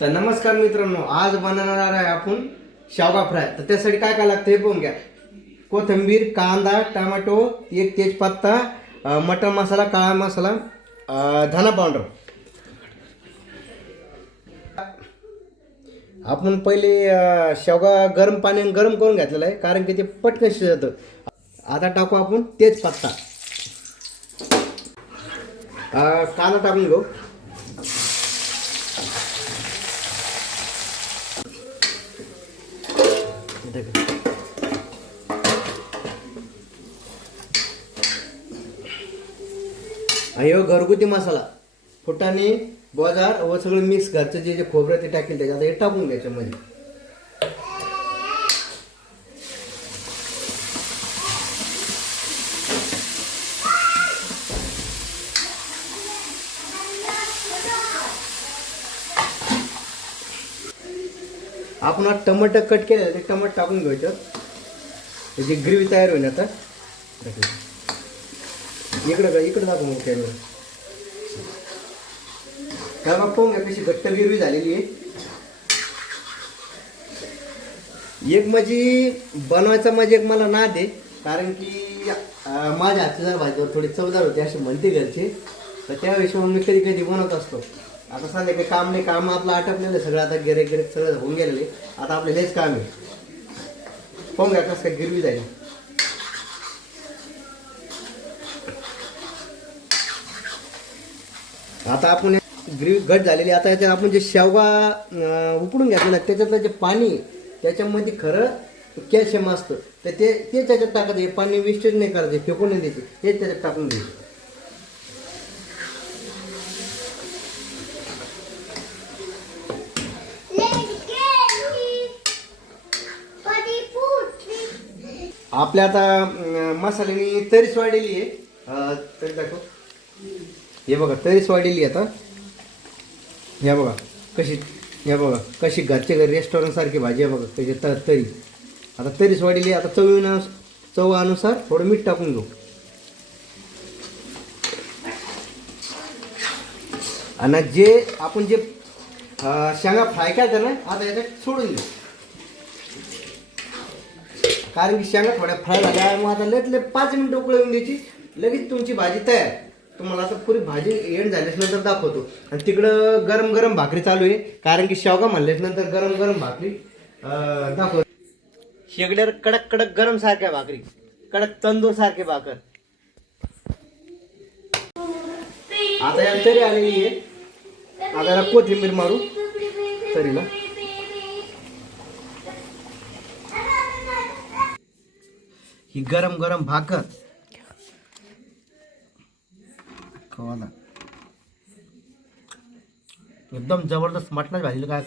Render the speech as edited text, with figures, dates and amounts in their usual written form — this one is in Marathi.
तर नमस्कार मित्रांनो, आज बनवणार आहे आपण शेवगा फ्राय. तर त्यासाठी काय काय लागतं हे बघून घ्या. कोथिंबीर, कांदा, टोमॅटो, एक तेजपत्ता, मटन मसाला, काळा मसाला, धना पावडर. आपण पहिले शेवगा गरम पाण्याने गरम करून घेतलेलं आहे, कारण की ते पटकन शिजतं. आता टाकू आपण तेजपत्ता, कांदा टाकून घेऊ. ह्यो घरगुती मसाला, फुटाणे, बाजार व सगळं मिक्स घरचं जे जे खोबरं ते टाकेल त्याच्यात हे टाकून घ्यायचं मध्ये. आपण टमाटर कट केलं ते टमाटर टाकून घ्यायचं. त्याची ग्रेव्ही तयार होईल. आता इकडं टाकू मग कॅमेरा. काय बघ पाहून घ्या कशी घट्ट गिरवी झालेली आहे. एक माझी बनवायचा माझी एक मला नाद आहे, कारण की माझ्या हातची जर भाजी थोडी चवदार होते असे म्हणते घरचे. तर त्या हिशोबाने मी कधी कधी बनवत असतो. आता सांगा की काम नाही, काम आपलं आटपलेलं सगळं, आता गिरेक सगळं होऊन गेलेले. आता आपलं हेच काम आहे. पाहून घ्या कसं काय गिरवी झाली. आता आपण ग्रेव्ही घट झालेली. आता याच्यात आपण जे शेवगा उकडून घेतलं ना त्याच्यातलं जे पाणी, त्याच्यामध्ये खरं कॅल्शियम असतं. तर ते त्याच्यात टाकायचं. हे पाणी वेस्टेज नाही करायचं, फेकून नाही द्यायचं, हे त्याच्यात टाकून द्यायचं. आपल्या आता मसाल्याने तरीच वाढलेली आहे. तरी दाखव. हे बघा तरीच वाढलेली आहे. आता हे बघा कशी, हे बघा कशी घरच्या घरी रेस्टॉरंट सारखी भाजी आहे. बघा कशी तरी आता तरीच वाढलेली आहे. आता चवीनुसार थोडं मीठ टाकून घेऊ. आणि जे आपण जे शेंगा फ्राय केलं ना आता याच्यात सोडून देऊ, कारण की शेंगा थोड्या फ्राय झाल्या. मग आता लय 5 मिनिटं उकळून द्यायची, लगेच तुमची भाजी तयार. तुम्हाला आता पुरी भाजी एंड झाल्याच नंतर दाखवतो. आणि तिकडं गरम गरम भाकरी चालू आहे, कारण की शेवगा म्हणल्याच नंतर गरम गरम भाकरी दाखवतो. शेगड्यावर कडक कडक गरम सारख्या भाकरी, कडक तंदूर सारखे भाकर. आता याला तरी आलेली आहे. आता याला कोथिंबीर मारू तरीला. ही गरम गरम भाकर एकदम जबरदस्त मटणाची भाजीला काय